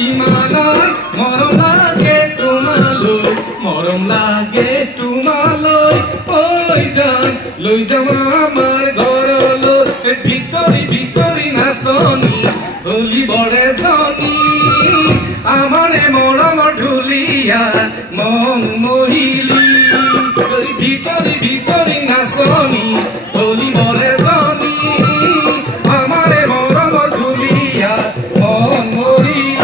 ইমানই মৰম লাগে তোমালৈ মৰম লাগে তোমালৈ ঐ জান লৈ যাওঁ আমাৰ ঘৰলৈ ভিতৰি ভিতৰি নাচনি হলিবৰে জনী আমাৰে মৰমৰ ঢুলীয়া মন মহিলি ভিতৰি ভিতৰি নাচনি হলিবৰে জনী আমাৰে মৰমৰ ঢুলীয়া মন মহিলি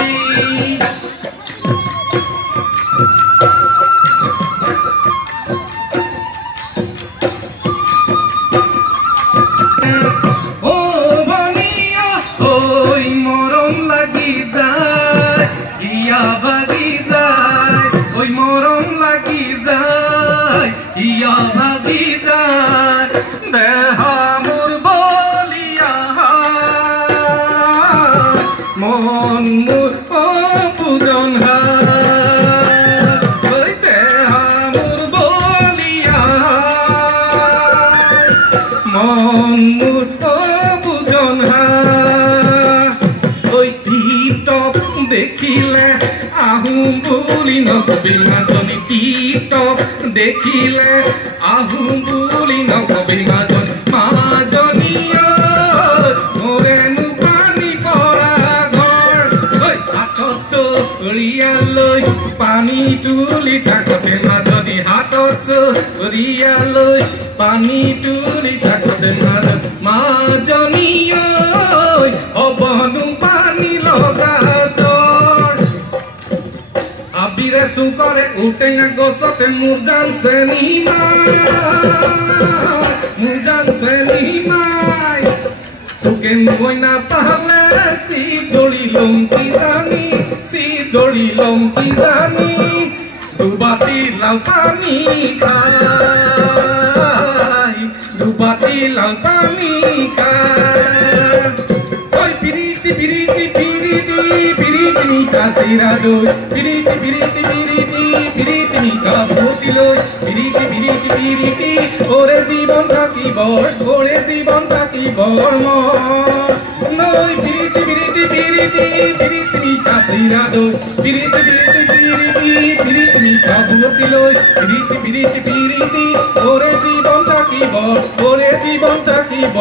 দেখিলে আহুম বুলি নকবি মাজনীয় মোৰেনো পানী পৰা ঘৰ হাতত চৰিয়ালৈ পানী তুলি থাকোঁতে মাজনী হাতত চৰিয়ালৈ পানী তুলি থাকোঁতে মাজনীয় হ'বনো পানী লগা চুকৰে উটেঙা গছতে মোৰ জান চেনি মাই তোকে মই নাপালে চিপ জড়ি লম কি জানি দুবাটি লাল পানী খাই দুবাটি লাল পানী খাই ঐ পিৰিতি পিৰিতি পিৰিতি পিৰিতি মিঠা চিৰা দৈ পিৰিতি পিৰিতি পিৰিতি পিৰিতি মিঠা ফুটি লৈ পিৰিতি পিৰিতি পিৰিতি ওৰে জীৱন থাকিব নৈ পিৰিতি পিৰিতি পিৰিতি পিৰিতি মিঠা চিৰা দৈ পিৰিতি পিৰিতি পিৰিতি পিৰিতি মিঠা ফুটি লৈ পিৰিতি পিৰিতি পিৰিতি ওৰে জীৱন থাকিব